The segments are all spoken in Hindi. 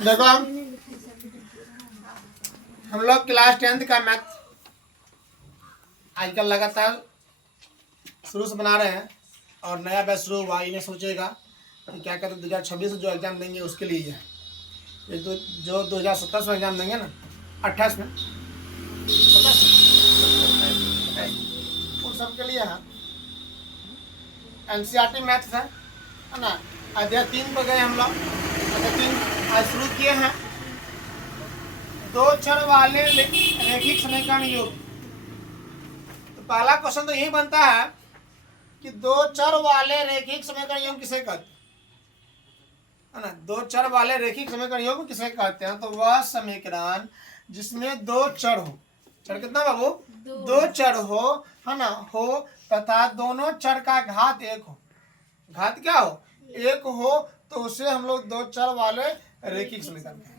देखो हम लोग क्लास 10th का मैथ आजकल लगातार शुरू से बना रहे हैं और नया बैच शुरू हुआ। इन्हें सोचेगा कि क्या कहते हैं 2026 जो एग्ज़ाम देंगे उसके लिए है। ये तो जो 2027 में एग्ज़ाम देंगे ना, 28 में 27 उन सब के लिए है। NCERT मैथ्स है ना। अध्याय 3 पर गए हम लोग। अध्याय 3 आज शुरू किए हैं। दो चर वाले रैखिक समीकरण योग। तो पहला क्वेश्चन तो यही बनता है कि दो चर वाले रैखिक समीकरण योग किसे कहते हैं, है ना। दो चर वाले रैखिक समीकरण योग किसे कहते हैं? तो वह समीकरण जिसमें दो चर हो। चर कितना बाबू? दो चर हो, है ना, हो तथा दोनों चर का घात एक हो। घात क्या हो? एक हो, तो उसे हम लोग दो चर वाले रैखिक समीकरण कहते हैं।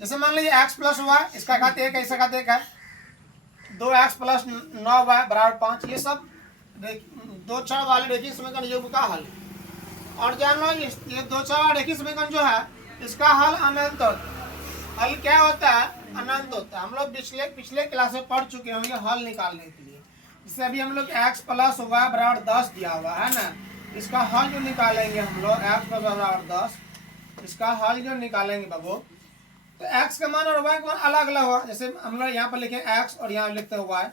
जैसे मान लीजिए x प्लस वाई, इसका घात एक है, इसका घात एक है। 2x प्लस 9y बराबर 5। ये सब दो चर वाले रैखिक समीकरण योग का हल। और जान लो ये दो चर वाले रैखिक समीकरण जो है इसका हल अनंत होता है। हल क्या होता है? अनंत होता है। हम लोग पिछले क्लास में पढ़ चुके होंगे हल निकालने के लिए। जैसे अभी हम लोग x प्लस वाई बराबर 10 दिया हुआ है ना, इसका हल जो निकालेंगे हम लोग x प्लस वाई बराबर 10, इसका हल जो निकालेंगे बाबू, तो x का मान और y का मान अलग अलग होगा। जैसे हम लोग यहाँ पर लिखे x और यहाँ लिखते हैं y।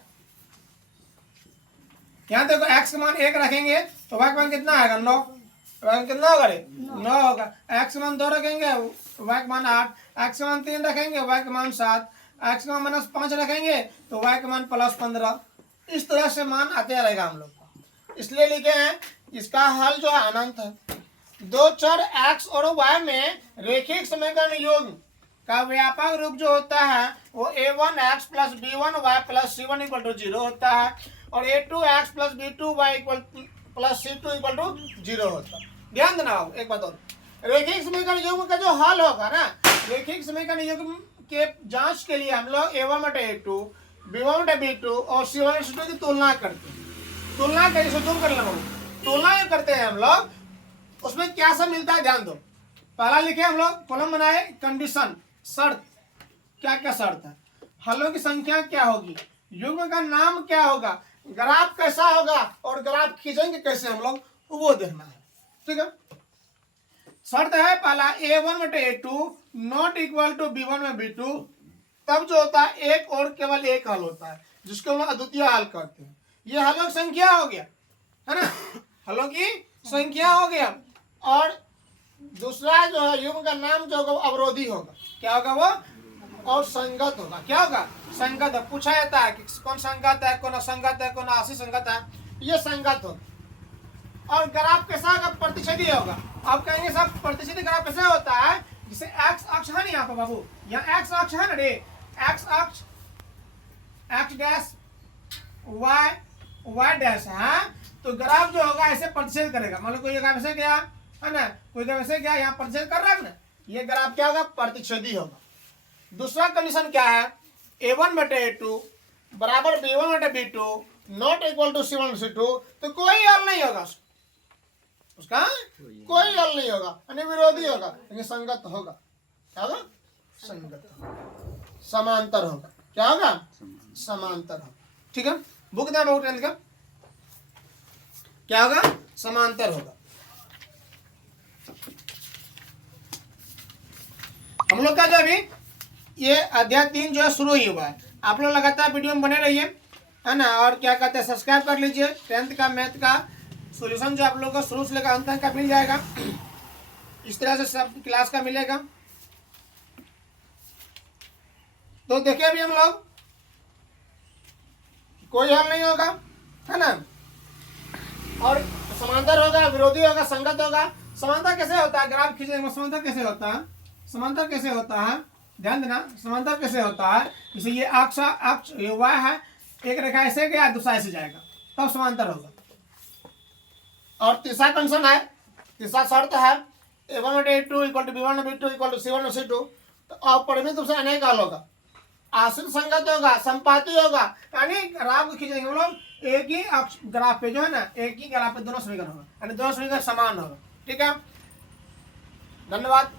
यहाँ देखो x का मान 1 रखेंगे तो y का मान कितना आएगा? 9। y का कितना होगा? 9 होगा। x का मान 2 रखेंगे, y का मान 8। x का मान 3 रखेंगे, y का मान 7। x का मान -5 रखेंगे तो y का मान +15। इस तरह से मान आते रहेगा हम लोग को। इसलिए लिखे हैं इसका हल जो है अनंत है। दो चर x और y में रैखिक समीकरण योग का व्यापक रूप जो होता है वो a1x plus b1y plus c1 equal to 0 होता है और a2x plus b2y plus c2 equal to 0 होता है। ध्यान देना एक बात और, रैखिक समीकरण योग का जो हल होगा ना, रैखिक समीकरण योग के जांच के लिए हम लोग a1 बटे a2, b1 बटे b2 और c1 बटे c2 की तुलना करते हैं। तुलना कैसे तुम कर लो? तुलना जो करते हैं हम लोग, उसमें क्या सब मिलता है ध्यान दो। पहला लिखे हम लोग कॉलम बनाए, कंडीशन, शर्त। क्या क्या शर्त है? हलों की संख्या क्या होगी, युग्म का नाम क्या होगा, ग्राफ कैसा होगा और ग्राफ खींचेंगे कैसे हम लोग, वो देखना है। ठीक है। शर्त है पहला a1 बटे a2 not equal to b1 में b2। तब जो होता है एक और केवल एक हल होता है जिसको हम लोग अद्वितीय हल कहते हैं। ये हलों की संख्या हो गया, है ना, हलों की संख्या हो गया। और दूसरा जो है युग्म का नाम जो होगा वो अवरोधी होगा। क्या होगा वो? और संगत होगा। क्या होगा? संगत है। पूछा जाता है कि कौन संगत है, कौन असंगत है, कौन आशी संगत है। ये संगत होगा। और ग्राफ कैसा होगा? प्रतिच्छेदी होगा। आप कहेंगे सब प्रतिच्छेदी ग्राफ कैसे होता है? जिसे एक्स अक्ष है ना, यहाँ पर बाबू, यहाँ एक्स अक्ष है ना रे, एक्स अक्ष एक्स डैश वाई डैश है, तो ग्राफ जो होगा ऐसे प्रतिच्छेद करेगा। मान लो कोई ग्राफ ऐसे गया, है ना, कोई ग्राफ ऐसे गया, यहाँ प्रतिच्छेद कर रहा है ना, ये ग्राफ क्या होगा? प्रतिच्छेदी होगा। दूसरा कंडीशन क्या है? a1 बटे a2 बराबर b1 बटे b2 not equal to c1 c2। तो कोई हल नहीं होगा उसका, कोई हल नहीं होगा, यानी विरोधी होगा, यानी संगत होगा। क्या होगा? संगत होगा, समांतर होगा। क्या होगा? समांतर होगा। ठीक है। बुक ध्यान का क्या होगा? समांतर होगा। हम लोग का जो अभी ये अध्याय 3 जो है शुरू ही हुआ है। आप लोग लगातार वीडियो में बने रहिए, है ना। और क्या कहते हैं, सब्सक्राइब कर लीजिए। 10th का मैथ का सॉल्यूशन जो आप लोगों को शुरू से लेकर अंत तक का मिल जाएगा। इस तरह से सब क्लास का मिलेगा। तो देखिए अभी हम लोग कोई हल नहीं होगा, है ना, और समांतर होगा, विरोधी होगा, संगत होगा। समांतर कैसे होता है? ग्राफ खींचेंगे, समांतर कैसे होता है? समांतर कैसे होता है? ध्यान देना, समांतर कैसे होता है? जैसे ये अक्ष अक्ष ये y है, एक रेखा ऐसे गया, दूसरा ऐसे जाएगा, तब समांतर होगा। और तीसरा कंडीशन है, तीसरा शर्त है a1 बटे a2 इक्वल टू b1 बटे b2 इक्वल टू c1 बटे c2। तो अपरिमित रूप से अनेक हल होगा, आश्रित संगत होगा, संपाती होगा, यानी ग्राफ को खींचेंगे हम लोग एक ही अक्ष ग्राफ पे जो है ना, एक ही ग्राफ पे दोनों समीकरण होगा, यानी दोनों समीकरण समान होगा। ठीक है, धन्यवाद।